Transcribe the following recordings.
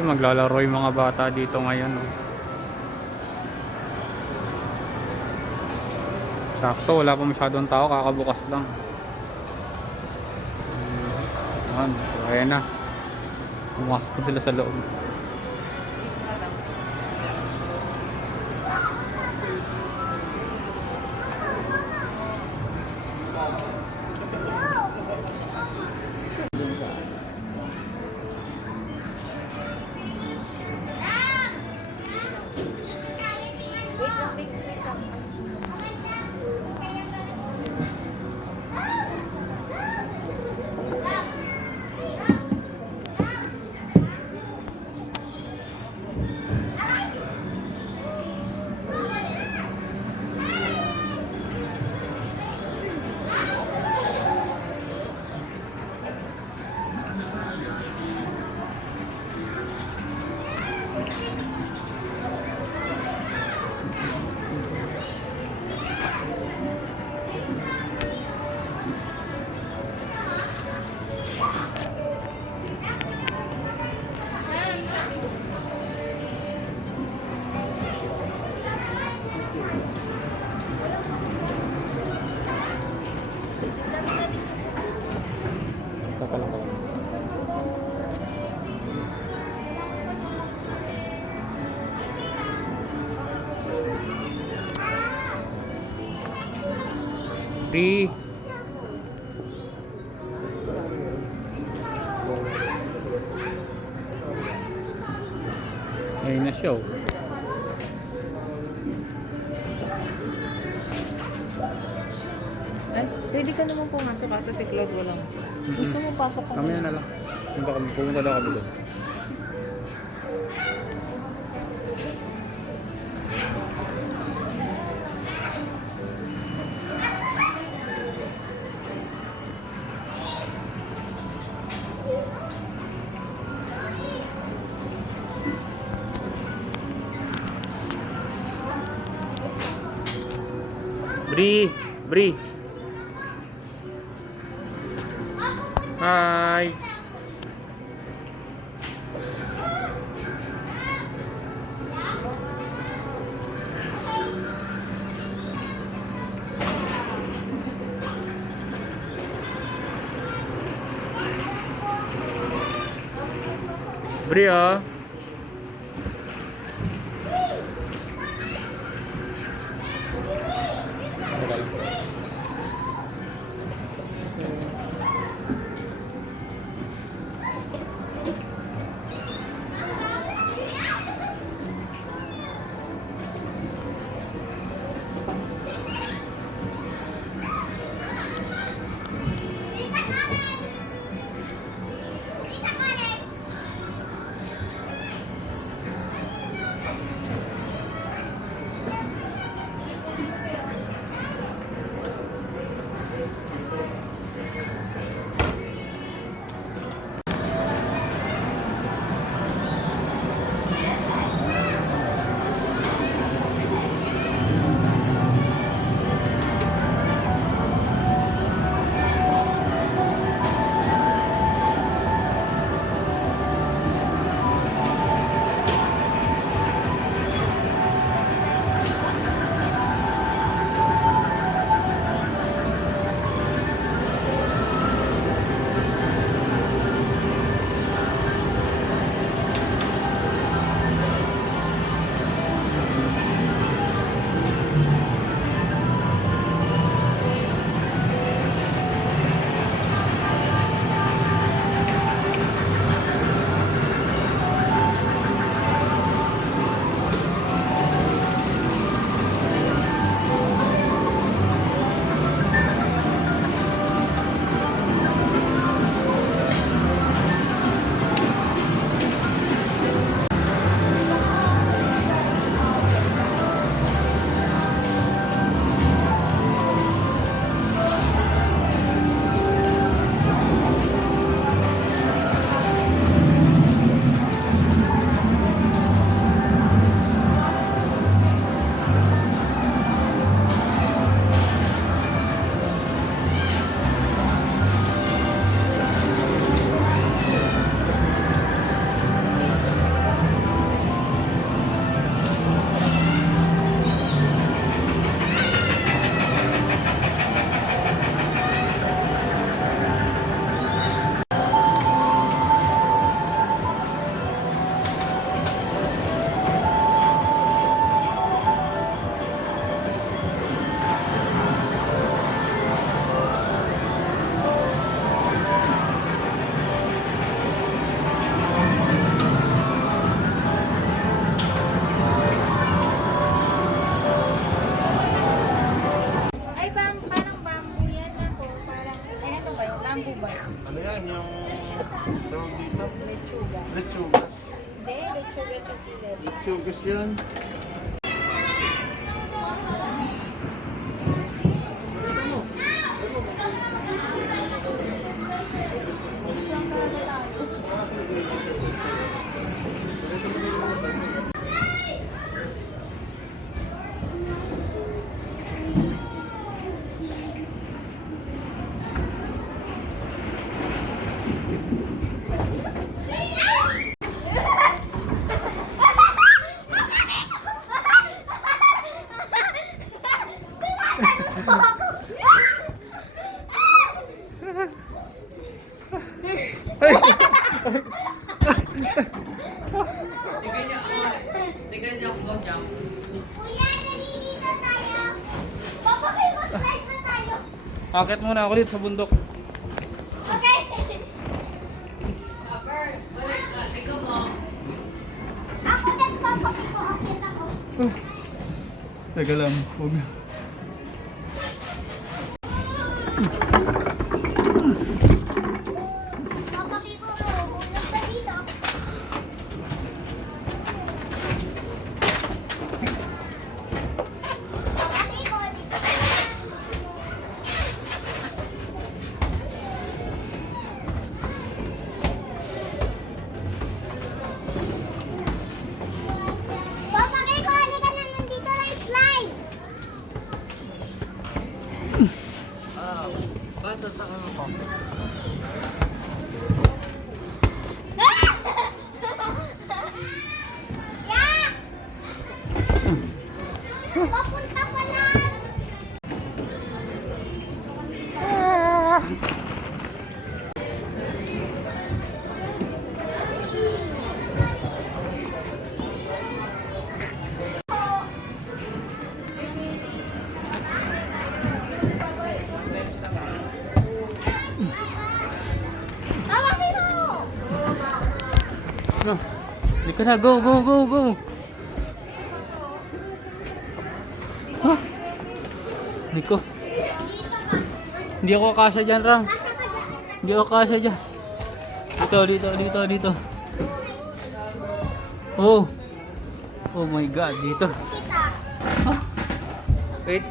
Maglalaro yung mga bata dito ngayon, oh. Sakto, wala pa masyadong tao, kakabukas lang. Ayan, kaya na. Pumasok po sila sa loob. Free. Ayun na siya, oh. Ay, pwede ka naman pumasok kaso si Claude walang. Gusto mo pasok ka Kami na lang. Pumunta daw kami doon. Bri. Hi. Bri, oh. Sugas yan. Kuya, nalilito tayo. Papa, may slide na tayo. Akit muna ako dito sa bundok. Okay? Ako din, Papa. Iko, akit ako. Teka lang, huwag. Papa, Iko, hulog ka dito. Papa, Iko, dito ka na. Papa, Iko, halika na. Nandito na yung slide. Yeah! Papunta pa lang! Papa, Pino! No. Hindi ka na, go, go, go, go. Huh? Hindi ko. Dito ka. Hindi ako kasya dyan, Ram. Kasya ka dyan. Hindi ako kasya dyan. Dito, dito, dito, dito. Oh. Oh my God, dito. Kita. Huh? Wait.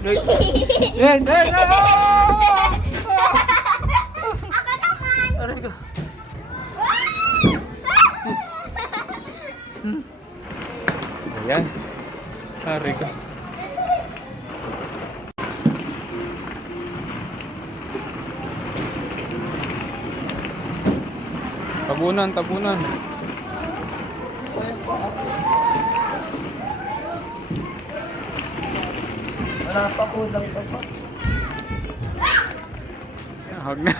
Wait. Wait, wait, ah! Ako naman! Aray ko. Hmm. Ayan. Aray ko. Tabunan, tabunan. Wala pa kulang pa pa. Hag na.